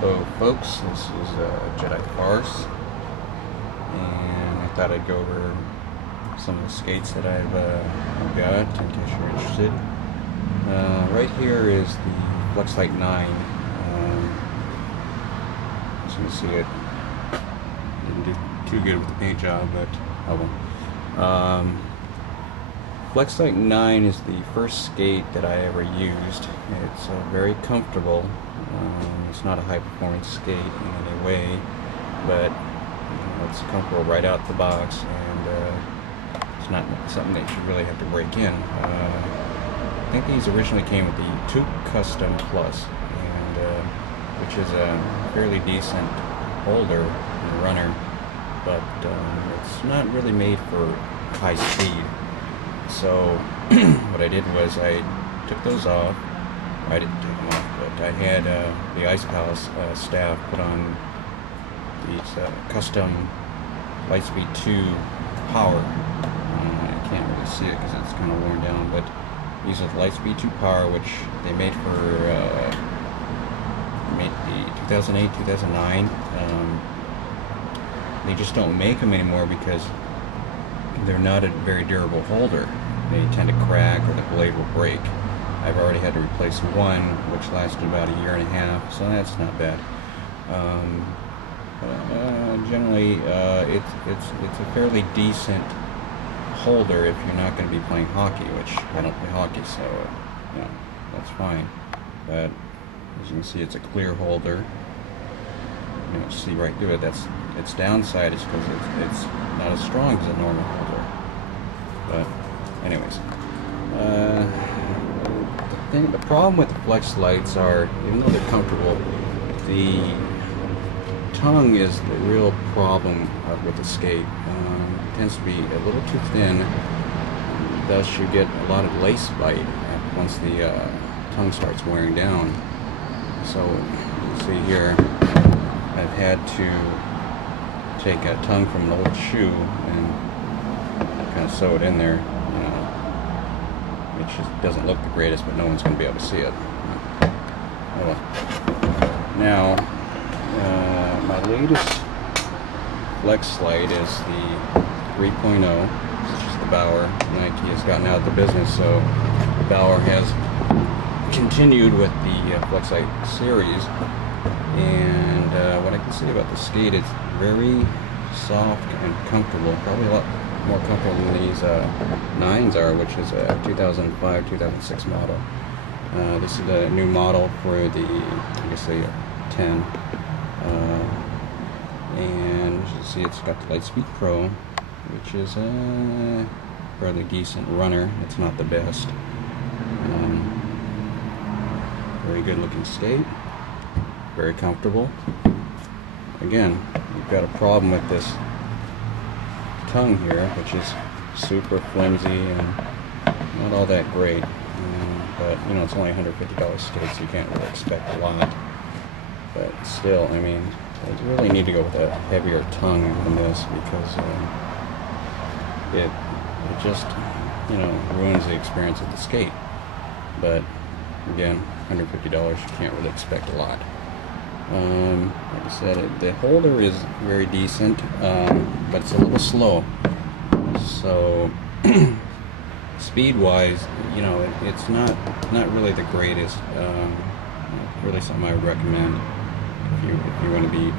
Hello folks, this is Jedifarce, and I thought I'd go over some of the skates that I've got in case you're interested. Right here is the Flexlite 9. As you can see, it didn't do too good with the paint job, but oh well. Flexlite 9 is the first skate that I ever used. It's very comfortable. It's not a high-performance skate in any way, but it's comfortable right out the box, and it's not something that you really have to break in. I think these originally came with the 2 Custom Plus, and which is a fairly decent holder and runner, but it's not really made for high speed. So what I did was I took those off. I didn't take them off, but I had the Ice Palace staff put on these custom Lightspeed 2 power. I can't really see it because it's kind of worn down, but these are Lightspeed 2 power, which they made for the 2008-2009. They just don't make them anymore because they're not a very durable holder. They tend to crack or the blade will break. I've already had to replace one, which lasted about a year and a half, so that's not bad. Generally, it's a fairly decent holder if you're not going to be playing hockey, which I don't play hockey, so you know, that's fine. But as you can see, it's a clear holder. You know, see right through it. That's its downside is because it's not as strong as a normal holder. But anyways, the problem with the Flexlites are, even though they're comfortable, the tongue is the real problem with the skate. It tends to be a little too thin, thus you get a lot of lace bite once the tongue starts wearing down. So you see here, I've had to take a tongue from an old shoe and kind of sew it in there. It just doesn't look the greatest, but no one's going to be able to see it. Oh well. Now, my latest Flexlite is the 3.0, which is the Bauer. Nike has gotten out of the business, so Bauer has continued with the Flexlite series. And what I can say about the skate, it's very soft and comfortable, probably a lot more comfortable than these 9s are, which is a 2005-2006 model. This is the new model for the, I guess the 10. And as you see, it's got the Lightspeed Pro, which is a fairly decent runner. It's not the best. Very good looking skate. Very comfortable. Again, we've got a problem with this tongue here, which is super flimsy and not all that great. But you know, it's only $150 skate, so you can't really expect a lot. But still, I mean, I really need to go with a heavier tongue than this because it just, you know, ruins the experience of the skate. But again, $150, you can't really expect a lot. Like I said, the holder is very decent, but it's a little slow. So speed-wise, you know, it's not really the greatest. Really something I would recommend if you want to be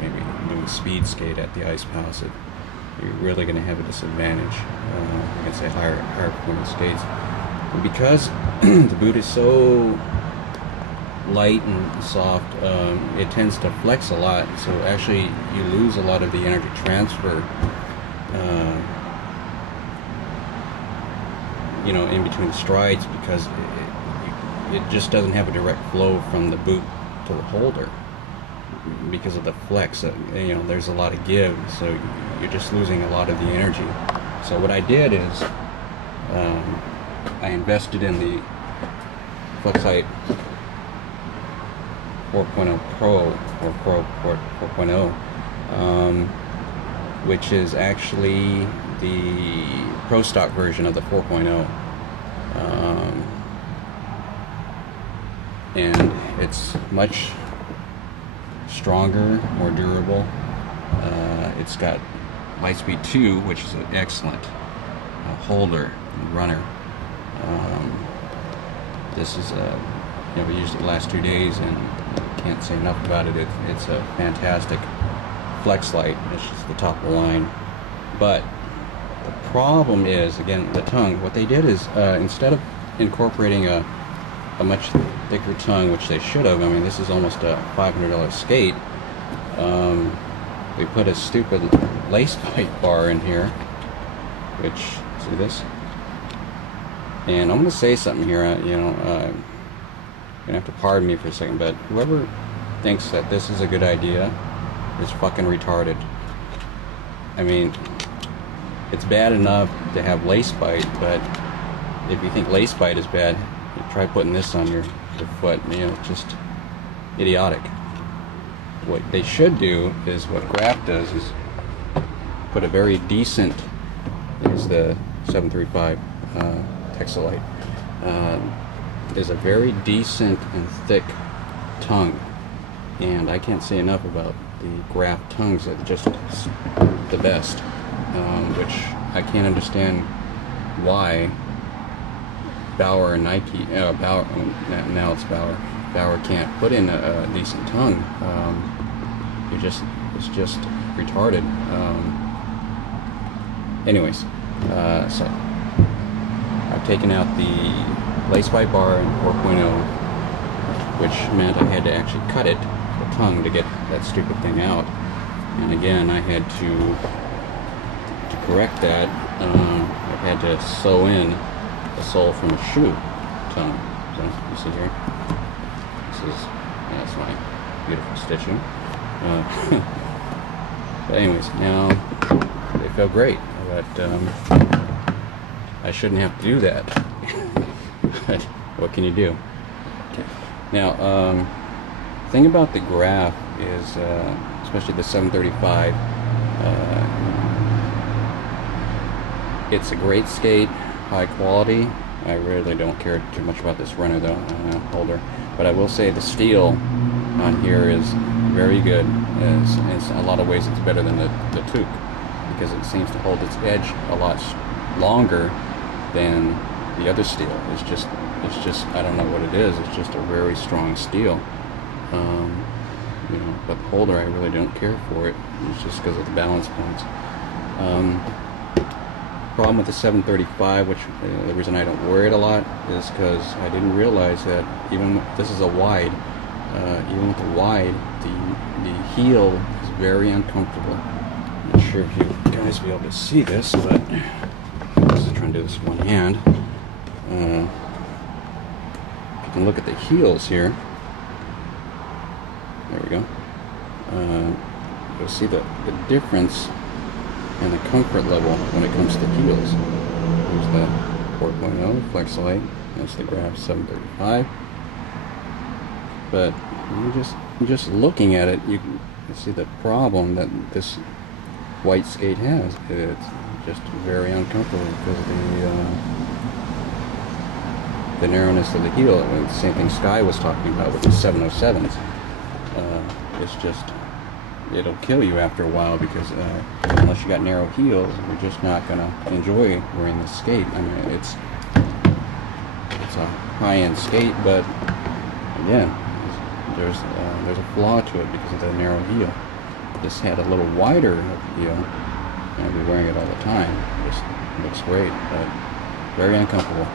maybe doing speed skate at the Ice Palace. You're really going to have a disadvantage against the higher performance skates. And because the boot is so light and soft, it tends to flex a lot, so actually you lose a lot of the energy transfer you know, in between strides, because it just doesn't have a direct flow from the boot to the holder because of the flex. You know, there's a lot of give, so you're just losing a lot of the energy. So what I did is I invested in the Flexlite 4.0 Pro, or Pro 4.0, which is actually the Pro Stock version of the 4.0. And it's much stronger, more durable. It's got Lightspeed 2, which is an excellent holder and runner. This is we used it the last 2 days and can't say enough about it. It's a fantastic Flexlite. It's just the top of the line. But the problem is, again, the tongue. What they did is instead of incorporating a much thicker tongue, which they should have. I mean, this is almost a $500 skate. We put a stupid lace pipe bar in here, which, see this? And I'm going to say something here, you're going to have to pardon me for a second, but whoever thinks that this is a good idea is fucking retarded. I mean, it's bad enough to have lace bite, but if you think lace bite is bad, try putting this on your foot. Just idiotic. What they should do is what Graf does is put a very decent, there's the 735 Texalite, is a very decent and thick tongue, and I can't say enough about the Graf tongues. Are just the best, which I can't understand why Bauer and Nike, Bauer, now it's Bauer. Bauer can't put in a decent tongue. It's just retarded. Anyways, so I've taken out the lace pipe bar in 4.0, which meant I had to actually cut it, the tongue, to get that stupid thing out. And again, I had to correct that. I had to sew in the sole from a shoe tongue. So you see here, that's my beautiful stitching. But anyways, now they feel great, but I shouldn't have to do that. But what can you do? Okay. Now, thing about the Graf is, especially the 735, it's a great skate, high quality. I really don't care too much about this runner though, holder. But I will say the steel on here is very good. In a lot of ways it's better than the Toque, because it seems to hold its edge a lot longer than the other steel. It's just I don't know what it is. It's just a very strong steel. But the holder, I really don't care for it. It's just because of the balance points. Problem with the 735, which the reason I don't wear it a lot, is because I didn't realize that even this is a wide. Even with the wide, the heel is very uncomfortable. I'm not sure if you guys will be able to see this, but I'm just trying to do this with one hand. You can look at the heels here. There we go. You'll see the difference in the comfort level when it comes to the heels. Here's the 4.0 Flexlite. That's the Graf 735. But just looking at it, you see the problem that this white skate has. It's just very uncomfortable because of the narrowness of the heel. The same thing Sky was talking about with the 707s. It's just, it'll kill you after a while, because unless you got narrow heels, you're just not going to enjoy wearing this skate. I mean, it's a high-end skate, but again, there's a flaw to it because of the narrow heel. If this had a little wider heel, I'd be wearing it all the time. It just looks great, but very uncomfortable.